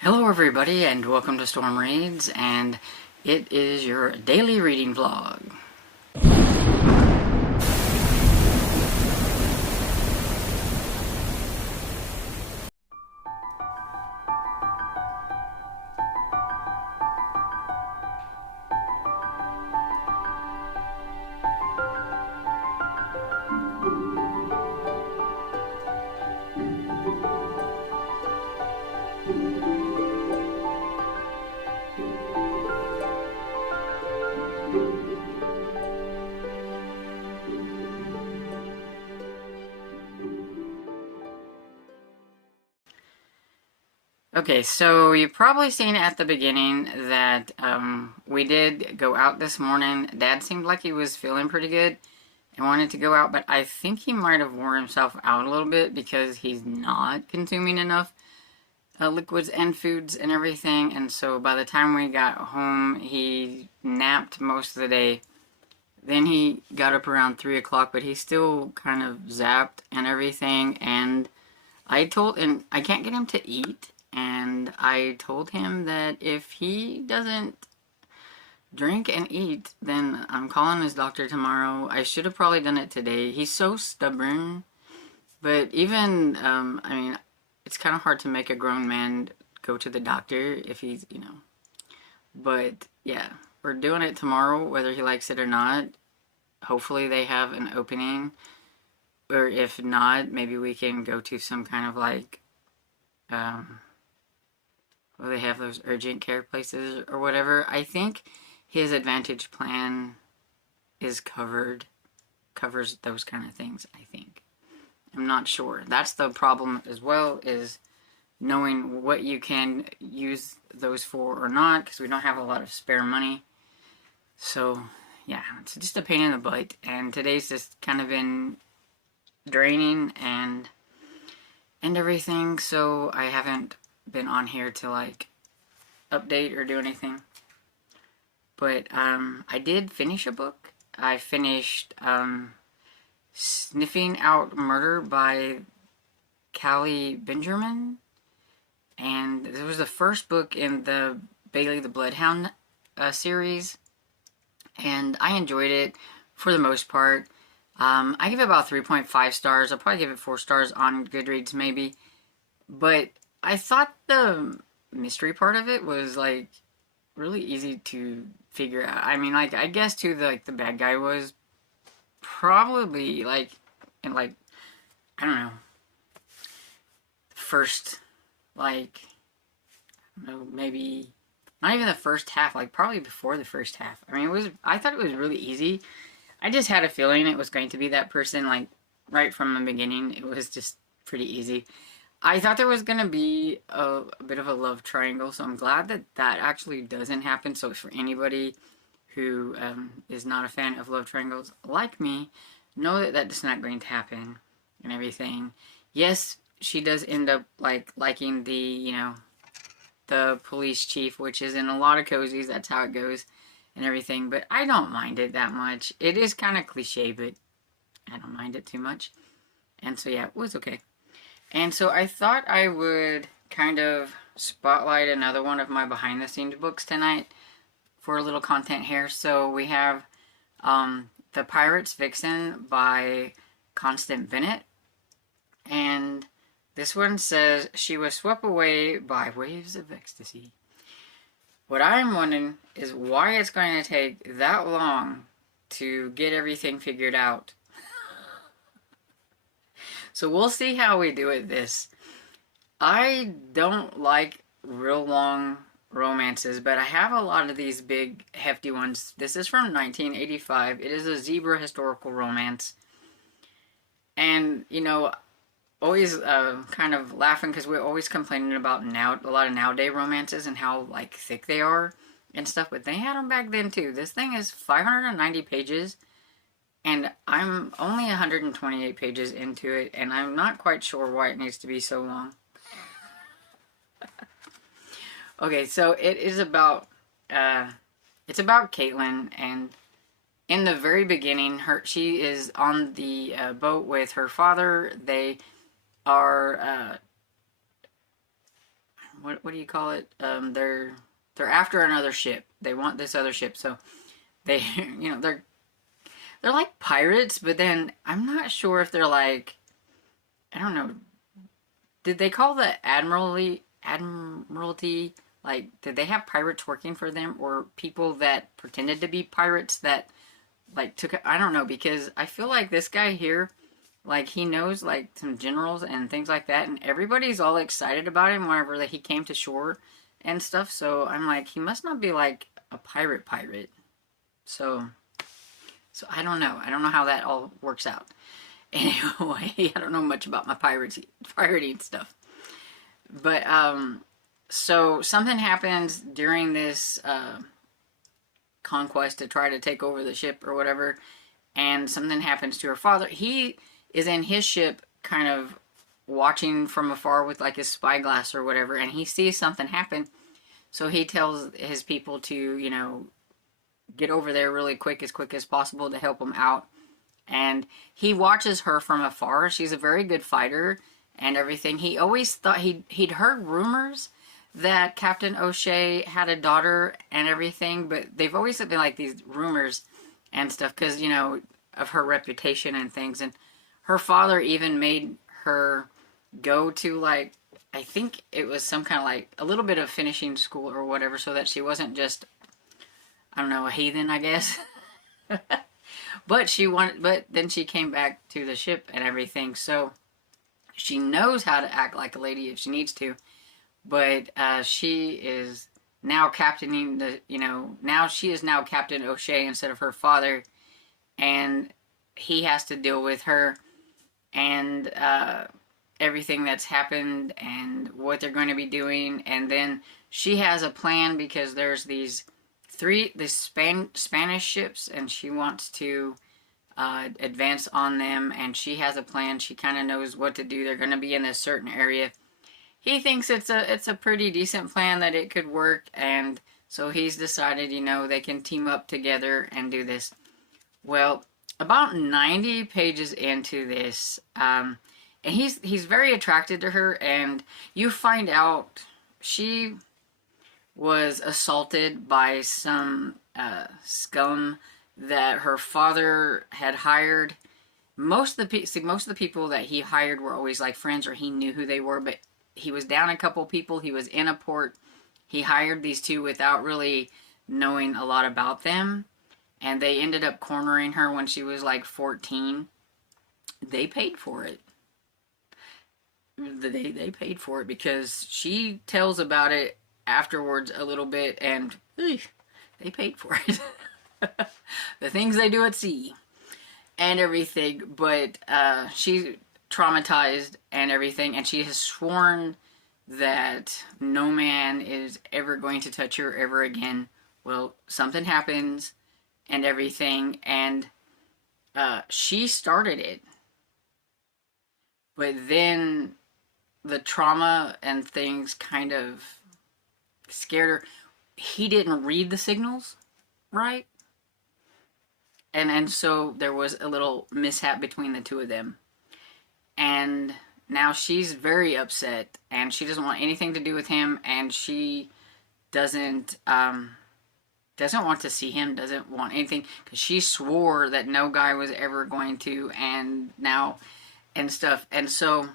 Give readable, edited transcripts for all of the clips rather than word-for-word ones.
Hello everybody and welcome to Storm Reads, and it is your daily reading vlog. Okay, so you've probably seen at the beginning that we did go out this morning. Dad seemed like he was feeling pretty good and wanted to go out, but I think he might have wore himself out a little bit because he's not consuming enough liquids and foods and everything. And so by the time we got home, he napped most of the day. Then he got up around 3 o'clock, but he still kind of zapped and everything. And I can't get him to eat. And I told him that if he doesn't drink and eat, then I'm calling his doctor tomorrow. I should have probably done it today. He's so stubborn. But even, it's kind of hard to make a grown man go to the doctor if he's. But yeah, we're doing it tomorrow, whether he likes it or not. Hopefully they have an opening. Or if not, maybe we can go to some kind of well, they have those urgent care places or whatever. I think his Advantage plan covers those kind of things, I think. I'm not sure. That's the problem as well, is knowing what you can use those for or not, because we don't have a lot of spare money. So, yeah, it's just a pain in the butt. And today's just kind of been draining and everything, so I haven't been on here to update or do anything. But I did finish a book. I finished Sniffing Out Murder by Callie Benjamin, and this was the first book in the Bailey the Bloodhound series, and I enjoyed it for the most part. I give it about 3.5 stars. I'll probably give it 4 stars on Goodreads maybe, but I thought the mystery part of it was really easy to figure out. I mean, I guess too, the bad guy was probably in I don't know, first I don't know, maybe not even the first half, probably before the first half. I mean, I thought it was really easy. I just had a feeling it was going to be that person, right from the beginning. It was just pretty easy. I thought there was going to be a bit of a love triangle, so I'm glad that actually doesn't happen. So for anybody who is not a fan of love triangles like me, know that that's not going to happen and everything. Yes, she does end up liking the police chief, which is in a lot of cozies. That's how it goes and everything. But I don't mind it that much. It is kind of cliche, but I don't mind it too much. And so yeah, it was okay. And so I thought I would kind of spotlight another one of my behind the scenes books tonight for a little content here. So we have The Pirate's Vixen by Constance Bennett. And this one says, she was swept away by waves of ecstasy. What I'm wondering is why it's going to take that long to get everything figured out. So we'll see how we do with this. I don't like real long romances, but I have a lot of these big, hefty ones. This is from 1985. It is a zebra historical romance. And, always kind of laughing because we're always complaining about a lot of nowadays romances and how, thick they are and stuff. But they had them back then, too. This thing is 590 pages. And I'm only 128 pages into it, and I'm not quite sure why it needs to be so long. Okay, so it is about, it's about Caitlin, and in the very beginning, she is on the boat with her father. They are, what do you call it? They're after another ship. They want this other ship, so they they're like pirates, but then I'm not sure if they're like, I don't know. Did they call the admiralty, like, did they have pirates working for them, or people that pretended to be pirates that like took it? I don't know, because I feel like this guy here, like, he knows like some generals and things like that, and everybody's all excited about him whenever he came to shore and stuff. So I'm like, he must not be like a pirate. So I don't know. I don't know how that all works out. Anyway, I don't know much about my pirating stuff. But so something happens during this conquest to try to take over the ship or whatever, and something happens to her father. He is in his ship, kind of watching from afar with like his spyglass or whatever, and he sees something happen. So he tells his people to, get over there really quick as possible to help him out. And he watches her from afar. She's a very good fighter and everything. He always thought he'd heard rumors that Captain O'Shea had a daughter and everything, but they've always been like these rumors and stuff because, of her reputation and things. And her father even made her go to, like, I think it was some kind of like a little bit of finishing school or whatever, so that she wasn't just, I don't know, a heathen, I guess. But then she came back to the ship and everything, so she knows how to act like a lady if she needs to. But she is now captaining now she is now Captain O'Shea instead of her father, and he has to deal with her and everything that's happened and what they're going to be doing. And then she has a plan because there's these Spanish ships, and she wants to advance on them, and she has a plan. She kind of knows what to do. They're going to be in this certain area. He thinks it's a pretty decent plan, that it could work, and so he's decided, they can team up together and do this. Well, about 90 pages into this, and he's very attracted to her, and you find out she was assaulted by some scum that her father had hired. Most of the people that he hired were always like friends, or he knew who they were, but he was down a couple people. He was in a port. He hired these two without really knowing a lot about them, and they ended up cornering her when she was like 14. They paid for it. They paid for it because she tells about it afterwards a little bit, and they paid for it. The things they do at sea and everything. But she's traumatized and everything, and she has sworn that no man is ever going to touch her ever again. Well, something happens and everything, and she started it, but then the trauma and things kind of scared her. He didn't read the signals right, and so there was a little mishap between the two of them, and now she's very upset, and she doesn't want anything to do with him, and she doesn't want to see him, doesn't want anything, because she swore that no guy was ever going to, and stuff. And so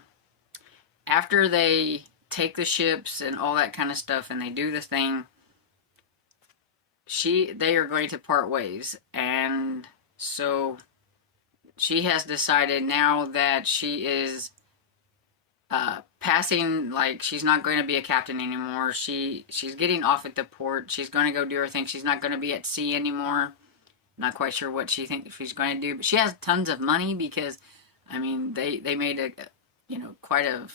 after they take the ships and all that kind of stuff, and they do the thing, they are going to part ways. And so she has decided now that she is passing, like, she's not going to be a captain anymore. She's getting off at the port. She's going to go do her thing. She's not going to be at sea anymore. Not quite sure what she thinks she's going to do, but she has tons of money because, I mean, they made quite a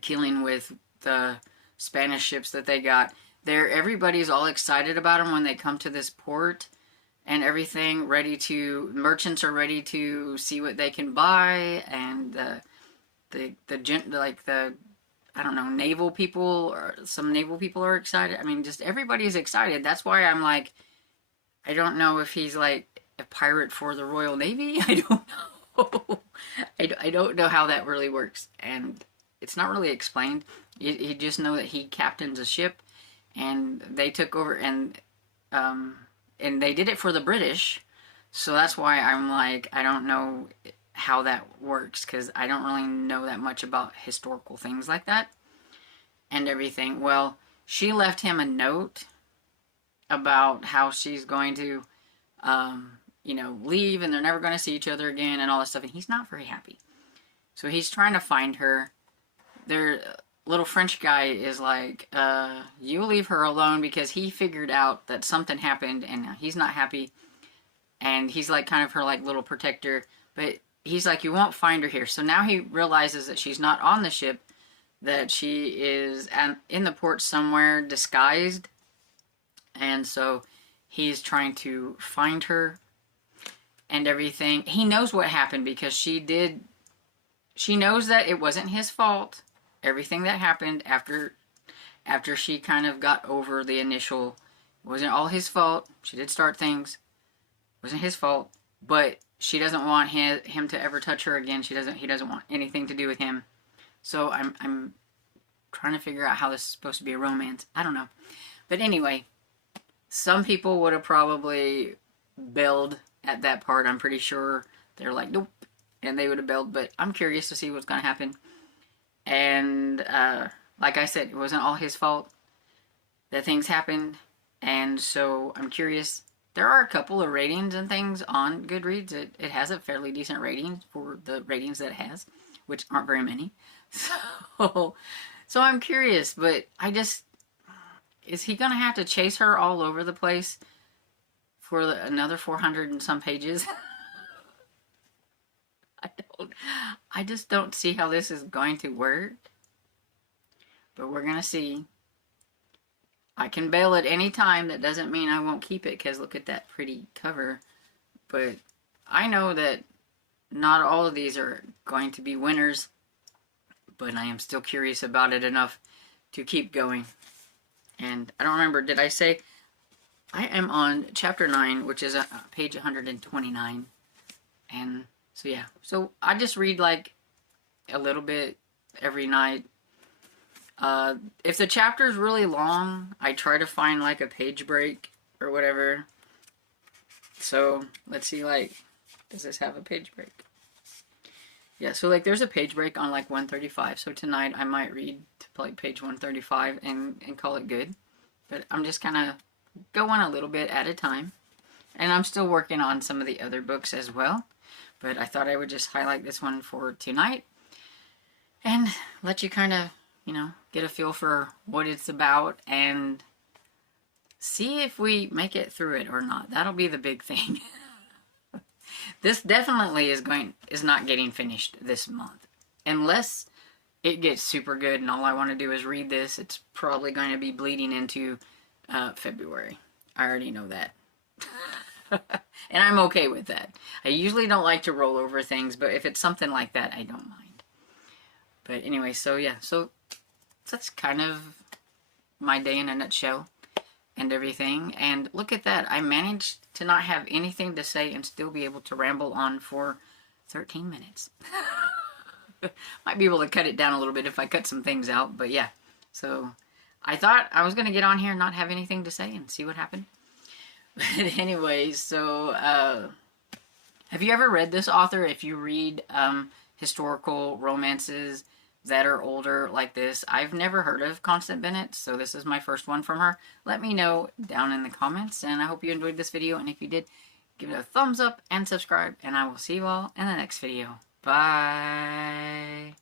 killing with the Spanish ships that they got. Everybody's all excited about them when they come to this port and everything, merchants are ready to see what they can buy, and I don't know, naval people, or some naval people are excited. I mean, just everybody's excited. That's why I'm like, I don't know if he's like a pirate for the Royal Navy. I don't know. I don't know how that really works. And it's not really explained. You just know that he captains a ship, and they took over, and they did it for the British. So that's why I'm like, I don't know how that works, because I don't really know that much about historical things like that and everything. Well, she left him a note about how she's going to, you know, leave, and they're never going to see each other again and all this stuff, and he's not very happy. So he's trying to find her. Their little French guy is like, you leave her alone, because he figured out that something happened and he's not happy. And he's like kind of her like little protector. But he's like, you won't find her here. So now he realizes that she's not on the ship, that she is in the port somewhere disguised. And so he's trying to find her and everything. He knows what happened, because she knows that it wasn't his fault. Everything that happened after she kind of got over the initial, it wasn't all his fault. She did start things. It wasn't his fault, but she doesn't want him to ever touch her again. He doesn't want anything to do with him. So I'm trying to figure out how this is supposed to be a romance. I don't know. But anyway, some people would have probably bailed at that part. I'm pretty sure they're like, nope, and they would have bailed, but I'm curious to see what's going to happen. And like I said, it wasn't all his fault that things happened, and so I'm curious. There are a couple of ratings and things on Goodreads. It has a fairly decent rating for the ratings that it has, which aren't very many. So I'm curious, but is he going to have to chase her all over the place for another 400 and some pages? I just don't see how this is going to work. But we're going to see. I can bail at any time. That doesn't mean I won't keep it, because look at that pretty cover. But I know that not all of these are going to be winners, but I am still curious about it enough to keep going. And I don't remember, did I say I am on chapter 9, which is page 129. And so yeah, so I just read like a little bit every night. If the chapter is really long, I try to find like a page break or whatever. So let's see, like, does this have a page break? Yeah, so like there's a page break on like 135. So tonight I might read to like page 135 and call it good. But I'm just kind of going a little bit at a time. And I'm still working on some of the other books as well. But I thought I would just highlight this one for tonight and let you kind of, you know, get a feel for what it's about and see if we make it through it or not. That'll be the big thing. This definitely is not getting finished this month. Unless it gets super good and all I want to do is read this, it's probably going to be bleeding into February. I already know that. And I'm okay with that. I usually don't like to roll over things, but if it's something like that, I don't mind. But anyway, so yeah, so that's kind of my day in a nutshell and everything. And look at that. I managed to not have anything to say and still be able to ramble on for 13 minutes. Might be able to cut it down a little bit if I cut some things out, but yeah. So I thought I was going to get on here and not have anything to say and see what happened. But anyway, so have you ever read this author? If you read historical romances that are older like this, I've never heard of Constance Bennett, so this is my first one from her. Let me know down in the comments, and I hope you enjoyed this video, and if you did, give it a thumbs up and subscribe, and I will see you all in the next video. Bye!